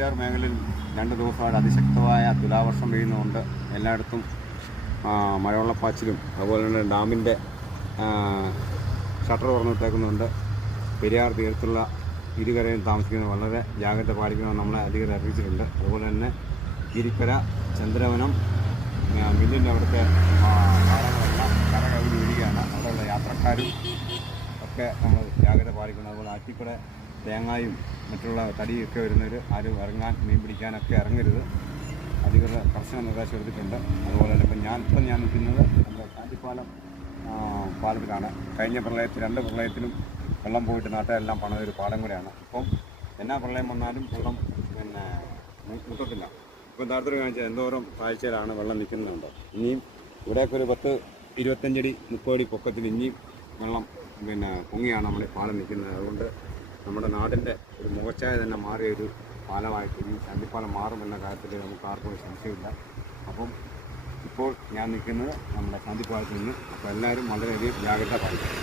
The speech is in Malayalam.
കുറ്റിയാർ മേഖലയിൽ 2 ദിവസമായിട്ട് അതിശക്തമായ തുലാവർഷം പെയ്യുന്നതുകൊണ്ട് എല്ലായിടത്തും മഴവെള്ളപ്പാച്ചിലും അതുപോലെ തന്നെ ഡാമിൻ്റെ ഷട്ടർ തുറന്നിട്ടേക്കുന്നുണ്ട്. പെരിയാർ തീരത്തുള്ള ഇരുകരയിൽ താമസിക്കുന്നത് വളരെ ജാഗ്രത പാലിക്കണമെന്ന് നമ്മളെ അധികൃതർ അറിയിച്ചിട്ടുണ്ട്. അതുപോലെ തന്നെ ഗിരിക്കര, ചന്ദ്രവനം, മില്ലിൻ്റെ അവിടുത്തെ പാടങ്ങളെല്ലാം കര കവിഞ്ഞ് വീഴുകയാണ്. അവിടെയുള്ള യാത്രക്കാരും ഒക്കെ നമ്മൾ ജാഗ്രത പാലിക്കണം. അതുപോലെ ആറ്റിക്കൂടെ തേങ്ങായും മറ്റുള്ള തടിയൊക്കെ വരുന്നവർ ആരും ഇറങ്ങാൻ, മീൻ പിടിക്കാനൊക്കെ ഇറങ്ങരുത്. അധികൃതർ കർശന നിർദ്ദേശം എടുത്തിട്ടുണ്ട്. അതുപോലെ തന്നെ ഇപ്പം ഞാൻ നിൽക്കുന്നത് നമ്മുടെ കാറ്റിപ്പാലം പാലത്തിലാണ്. കഴിഞ്ഞ പ്രളയത്തിൽ 2 പ്രളയത്തിലും വെള്ളം പോയിട്ട് നാട്ടുകാരെല്ലാം പണിത ഒരു പാലം കൂടെയാണ്. ഇപ്പം എന്നാ പ്രളയം വന്നാലും വെള്ളം മുട്ടത്തില്ല. ഇപ്പം താഴത്തൊരു കാണിച്ചാൽ എന്തോരം താഴ്ചയിലാണ് വെള്ളം നിൽക്കുന്നുണ്ടോ. ഇനിയും ഇവിടെയൊക്കെ ഒരു 10-25 അടി 30 അടി പൊക്കത്തിൽ ഇനിയും വെള്ളം പൊങ്ങിയാണ് നമ്മുടെ പാലം നിൽക്കുന്നത്. അതുകൊണ്ട് നമ്മുടെ നാടിൻ്റെ ഒരു മുഖച്ഛായ തന്നെ മാറിയൊരു പാലമായിട്ട് ഈ ചണ്ടിപ്പാലം മാറുമെന്ന കാര്യത്തിൽ നമുക്ക് ആർക്കും സംശയമില്ല. അപ്പം ഇപ്പോൾ ഞാൻ നിൽക്കുന്നത് നമ്മുടെ ചണ്ടിപ്പാലത്തിൽ നിന്ന്. അപ്പോൾ എല്ലാവരും വളരെയധികം ജാഗ്രത പാലിക്കണം.